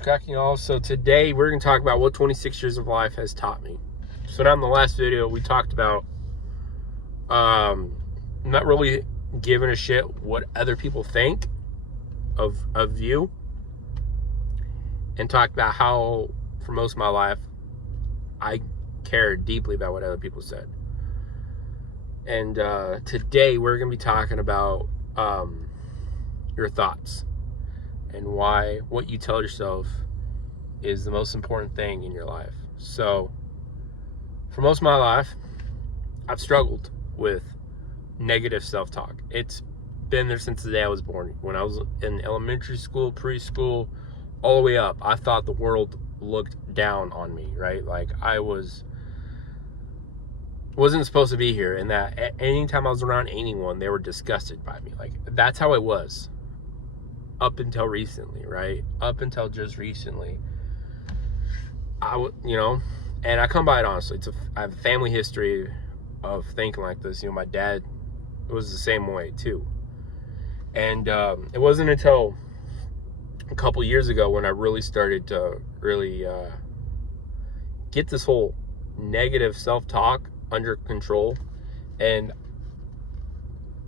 What's cracking, y'all? So today we're going to talk about what 26 years of life has taught me. So now in the last video we talked about not really giving a shit what other people think of you, and talked about how for most of my life I cared deeply about what other people said. And today we're going to be talking about your thoughts and why what you tell yourself is the most important thing in your life. So for most of my life, I've struggled with negative self-talk. It's been there since the day I was born. When I was in elementary school, preschool, all the way up, I thought the world looked down on me, right? Like I wasn't supposed to be here, and that anytime I was around anyone, they were disgusted by me. Like that's how it was up until recently, right? Up until just recently, and I come by it honestly. I have a family history of thinking like this. My dad was the same way too. And it wasn't until a couple years ago when I really started to get this whole negative self-talk under control. And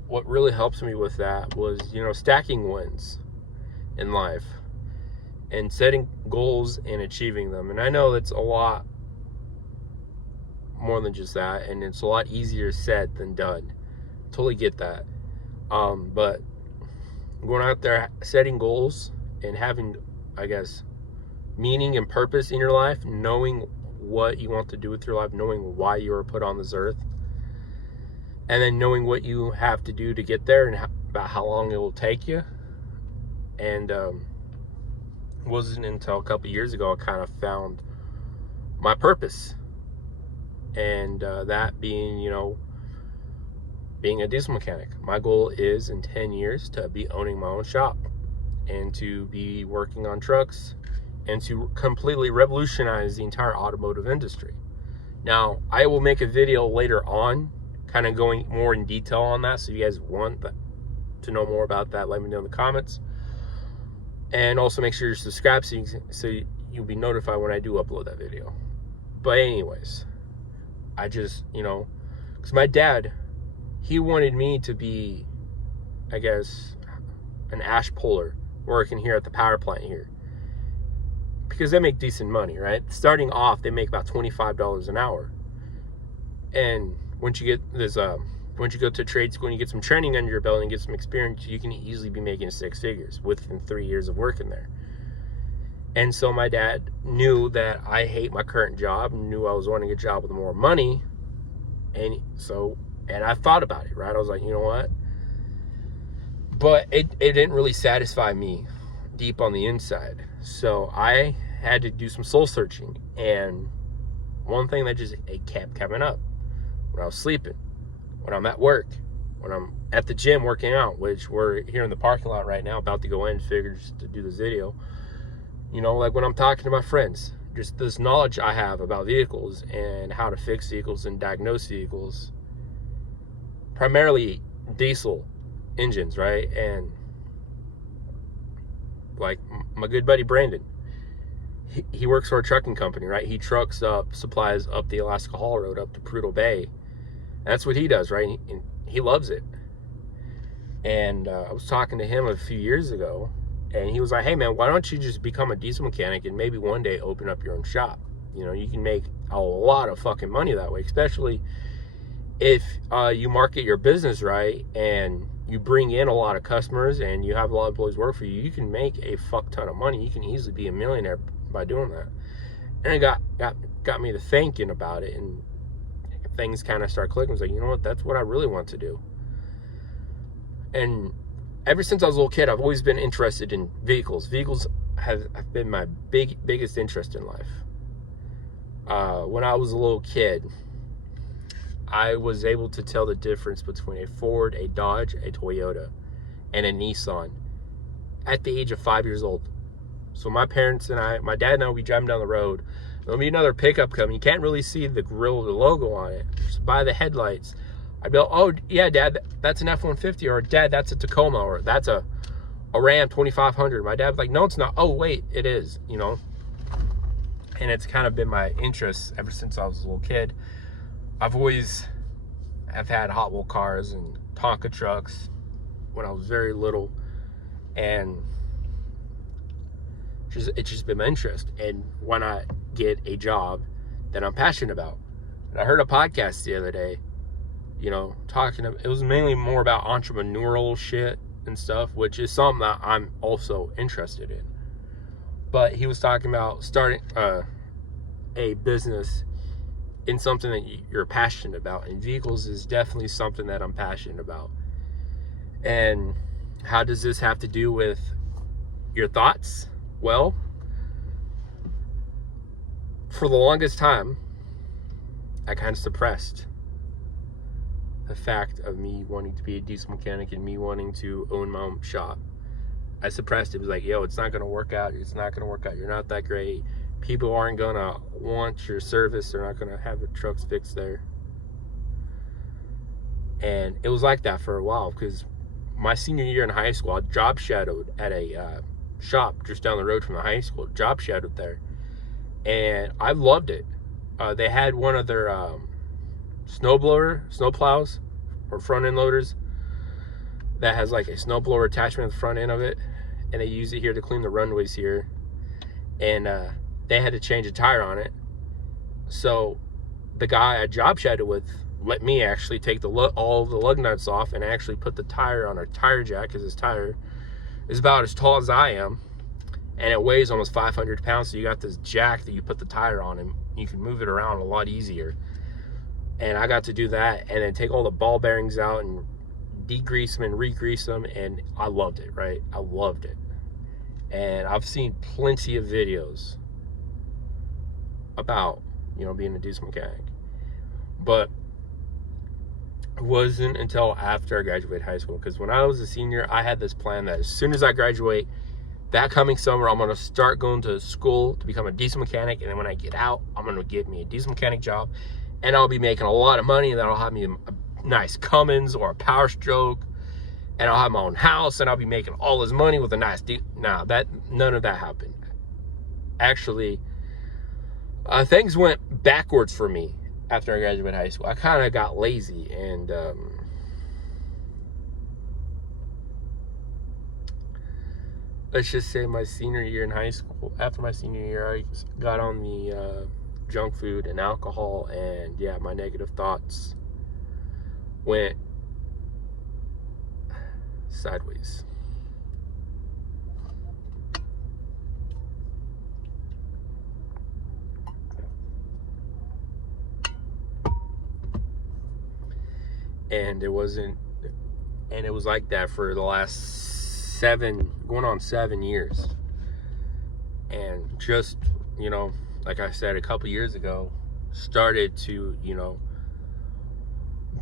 what really helps me with that was, stacking wins in life and setting goals and achieving them. And I know that's a lot more than just that, and it's a lot easier said than done. Totally get that. But going out there, setting goals and having, I guess, meaning and purpose in your life, knowing what you want to do with your life, knowing why you were put on this earth, and then knowing what you have to do to get there and about how long it will take you. And it wasn't until a couple years ago I kind of found my purpose, and that being, being a diesel mechanic. My goal is in 10 years to be owning my own shop and to be working on trucks and to completely revolutionize the entire automotive industry. Now, I will make a video later on kind of going more in detail on that, so if you guys want to know more about that, let me know in the comments. And also make sure you're subscribed so you'll be notified when I do upload that video. But anyways, I just, because my dad, he wanted me to be, I guess, an ash puller working here at the power plant here, because they make decent money, right? Starting off, they make about $25 an hour. And once you get this, once you go to trade school and you get some training under your belt and get some experience, you can easily be making six figures within 3 years of working there. And so my dad knew that I hate my current job, knew I was wanting a job with more money. And I thought about it, right? I was like, you know what? But it didn't really satisfy me deep on the inside. So I had to do some soul searching. And one thing that it kept coming up: when I was sleeping, when I'm at work, when I'm at the gym working out, which we're here in the parking lot right now, about to go in, figured just to do this video. Like when I'm talking to my friends, just this knowledge I have about vehicles and how to fix vehicles and diagnose vehicles, primarily diesel engines, right? And like my good buddy Brandon, he works for a trucking company, right? He trucks up supplies up the Alaska Haul Road up to Prudhoe Bay. That's what he does, right? And he loves it. And I was talking to him a few years ago, and he was like, hey man, why don't you just become a diesel mechanic and maybe one day open up your own shop? You can make a lot of fucking money that way, especially if you market your business right and you bring in a lot of customers and you have a lot of employees work for you. You can make a fuck ton of money. You can easily be a millionaire by doing that. And it got me to thinking about it, and things kind of start clicking. I was like, you know what, that's what I really want to do. And ever since I was a little kid, I've always been interested in vehicles. Vehicles have been my biggest interest in life. When I was a little kid, I was able to tell the difference between a Ford, a Dodge, a Toyota, and a Nissan at the age of 5 years old. So my parents and my dad and I, we driving down the road. There'll be another pickup coming. You can't really see the grill or the logo on it. Just by the headlights, I'd be like, oh yeah, Dad, that's an F-150, or Dad, that's a Tacoma, or that's a a Ram 2500. My dad was like, no, it's not. Oh, wait, it is, you know. And it's kind of been my interest ever since I was a little kid. I've had Hot Wheel cars and Tonka trucks when I was very little, and it's just been my interest. And why not get a job that I'm passionate about? And I heard a podcast the other day, you know, it was mainly more about entrepreneurial shit and stuff, which is something that I'm also interested in. But he was talking about starting a business in something that you're passionate about, and vehicles is definitely something that I'm passionate about. And how does this have to do with your thoughts? Well, for the longest time, I kind of suppressed the fact of me wanting to be a diesel mechanic and me wanting to own my own shop. I suppressed it. It was like, yo, it's not going to work out. It's not going to work out. You're not that great. People aren't going to want your service. They're not going to have the trucks fixed there. And it was like that for a while, because my senior year in high school, I job shadowed at a shop just down the road from the high school. Job shadowed there. And I loved it. They had one of their snow plows, or front end loaders that has like a snowblower attachment at the front end of it, and they use it here to clean the runways here. And they had to change a tire on it, so the guy I job shadowed with let me actually take all the lug nuts off and actually put the tire on a tire jack, because his tire is about as tall as I am, and it weighs almost 500 pounds. So you got this jack that you put the tire on, and you can move it around a lot easier. And I got to do that, and then take all the ball bearings out and degrease them and re-grease them, and I loved it, right? I loved it. And I've seen plenty of videos about, you know, being a diesel mechanic. But it wasn't until after I graduated high school, because when I was a senior, I had this plan that as soon as I graduate, that coming summer, I'm going to start going to school to become a diesel mechanic, and then when I get out, I'm going to get me a diesel mechanic job, and I'll be making a lot of money, and that'll have me a nice Cummins or a Power Stroke, and I'll have my own house, and I'll be making all this money with a nice none of that happened. Actually, things went backwards for me after I graduated high school. I kind of got lazy, and let's just say my senior year in high school, after my senior year, I got on the junk food and alcohol, and yeah, my negative thoughts went sideways. And it was like that for the last going on 7 years. And just, you know, like I said a couple years ago, started to, you know,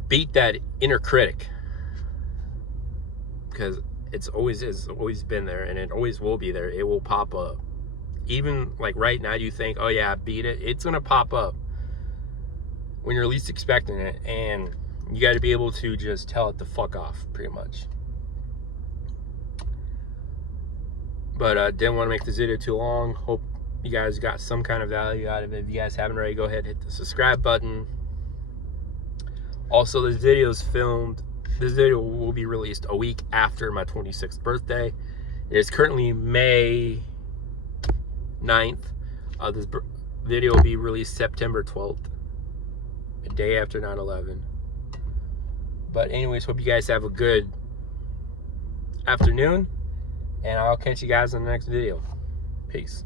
beat that inner critic, because it's always been there, and it always will be there. It will pop up. Even like right now, you think, oh yeah, I beat it. It's gonna pop up when you're least expecting it, and you got to be able to just tell it to fuck off, pretty much. But didn't want to make this video too long. Hope you guys got some kind of value out of it. If you guys haven't already, go ahead and hit the subscribe button. Also, this video will be released a week after my 26th birthday. It is currently May 9th. This video will be released September 12th, a day after 9/11. But anyways, hope you guys have a good afternoon, and I'll catch you guys in the next video. Peace.